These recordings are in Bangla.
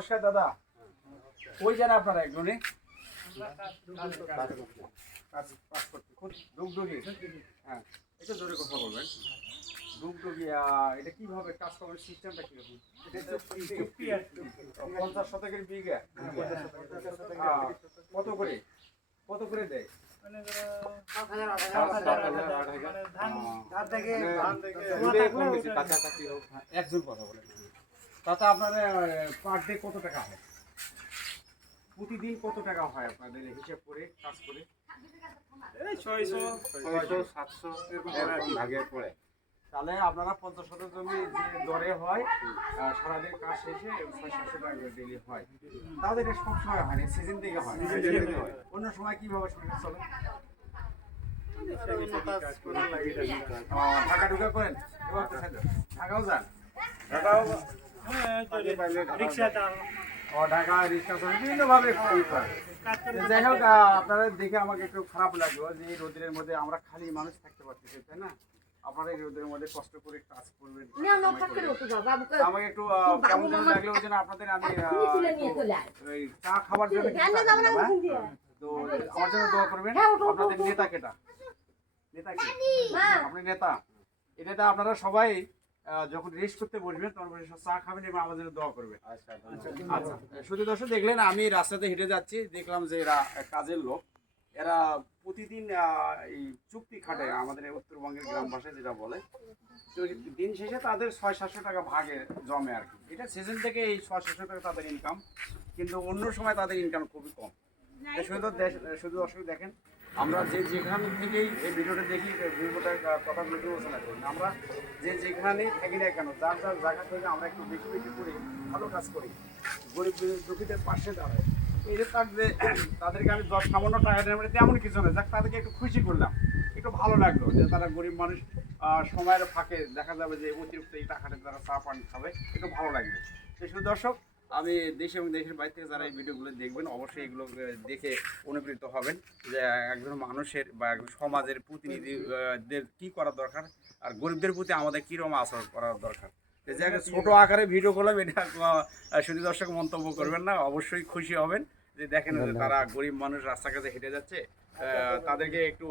নমস্কার দাদা। কই যান আপনারা একজনে ডুগডুগি। হ্যাঁ একটু জোরে কথা বলবেন। ডুগডুগি এটা কীভাবে কাজ করবেন সিস্টেমটা কীরকম পঞ্চাশ শতকের বিঘা। কত করে? কত করে দেয়? হ্যাঁ, একজন কথা বলেন তাতে আপনাদের পার ডে কত টাকা হয়? প্রতিদিন কত টাকা হয় আপনাদের হিসাব করে কাজ করে? ছয়শো সাতশো এরকম ভাগে পড়ে তাহলে আপনারা পঞ্চাশ শতক জমি যে দরে হয় সারাদিন কাজ শেষে ছয় সাতশো টাকা ডেলি হয়। তাহলে এটা সব সময় হয় সিজন থেকে হয়। অন্য সময় কীভাবে সংসার চলে? অন্য কাজ করার লাগে ঢাকা ঢুকা করেন এবার? ঢাকাও যান। ঢাকাও ঢাকা রিক্সা বিভিন্নভাবে যাই হোক আহ, আপনারা দেখে আমাকে একটু খারাপ লাগল যে এই রোদের মধ্যে আমরা খালি মানুষ থাকতে পারতেছি তাই না? আপনারা এই রোদের মধ্যে কষ্ট করে কাজ করবেন আমাকে একটু কেমন যেন লাগল ওই জন্য আপনাদের আমি চা খাবার জন্য? তো আমার জন্য দোয়া করবেন হ্যাঁ, আপনাদের নেতা কেটা? নেতা কে? আপনি নেতা? এই নেতা আপনারা সবাই যখন রেস্ট করতে বসবেন তখন চা খাবেন এবং আমাদের জন্য দোয়া করবেন আচ্ছা আচ্ছা। শুধু দর্শক দেখলেন আমি রাস্তাতে হেঁটে যাচ্ছি দেখলাম যে এরা কাজের লোক। এরা প্রতিদিন এই চুক্তি খাটে আমাদের উত্তরবঙ্গের গ্রাম ভাষায় যেটা বলে। তো দিন শেষে তাদের ছয় সাতশো টাকা ভাগে জমে আর কি। এটা সিজন থেকে এই ছয় সাতশো টাকা তাদের ইনকাম কিন্তু অন্য সময় তাদের ইনকাম খুবই কম। শুধু শুধু দেখেন। আমরা যে যেখান থেকেই এই ভিডিওটা দেখি ভিডিওটার কথাগুলো বিবেচনা করি। আমরা যে যেখানে থাকি না কেন, যার যার জায়গা থেকে আমরা একটু বেশি বেশি করি ভালো কাজ করি, গরিব দুঃখীদের পাশে দাঁড়াই। এই যে তাদের তাদেরকে আমি দশ সামান্য টাকা দেওয়ার মানে তেমন কিছু নয় যাক তাদেরকে একটু খুশি করলাম। একটু ভালো লাগল যে তারা গরিব মানুষ সময়ের ফাঁকে দেখা যাবে যে অতিরিক্ত এই টাকাটা তারা চা পানি খাবে, একটু ভালো লাগবে তো শুধু দর্শক আমি দেশ এবং দেশের বাইরে থেকে যারা এই ভিডিওগুলো দেখবেন, অবশ্যই এগুলো দেখে অনুপ্রেরিত হবেন যে একজন মানুষের বা একজন সমাজের প্রতিনিধিদের কি করা দরকার আর গরিবদের প্রতি আমাদের কীরকম আচরণ করা দরকার। ছোট আকারে ভিডিও করলাম, এটা শুধু দর্শক মন্তব্য করবেন না, অবশ্যই খুশি হবেন। যে দেখেন যে তারা গরিব মানুষ রাস্তা কাছে হেঁটে যাচ্ছে তাদেরকে একটু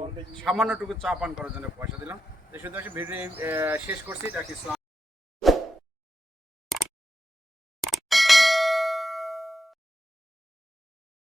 সামান্যটুকু চা পান করার জন্য পয়সা দিলাম। তো শুধু দর্শক ভিডিও শেষ করছি, এটা কি